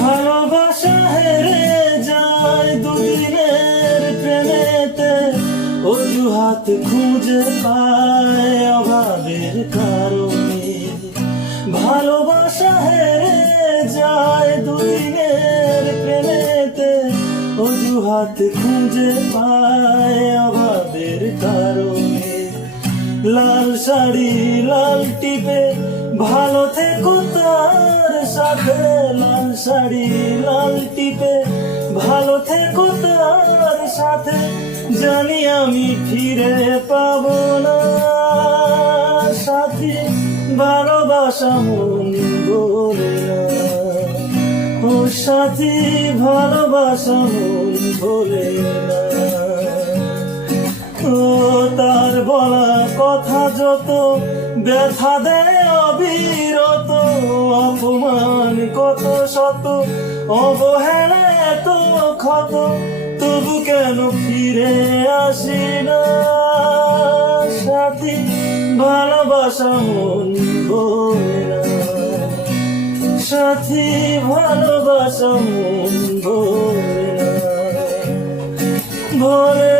ভালোবাসা হেরে যায় দুদিনের প্রেমেতে, অজুহাত খুঁজে পায় অভাবের কারণে। ভালোবাসা হেরে যায় দুদিনের প্রেমেতে, অজুহাত খুঁজে পায় অভাবের কারণে। লাল শাড়ি লাল টিপে ভালো থেকো তার সাথে, লাল শাড়ি লাল টিপে ভালো থেকো তার সাথে। জানি আমি ফিরে পাবো না সাথী, ভালোবাসা মন বলে না। ও সাথী ভালোবাসা মন বলে না। ও তার বলা কথা যত ব্যথা দেয় অবিরত, অপমান কত শত অবহেলা এত ক্ষত, তবু কেন ফিরে আসি না সাথী, ভালোবাসা মন বলে না। সাথী ভালোবাসা মন বলে না, বলে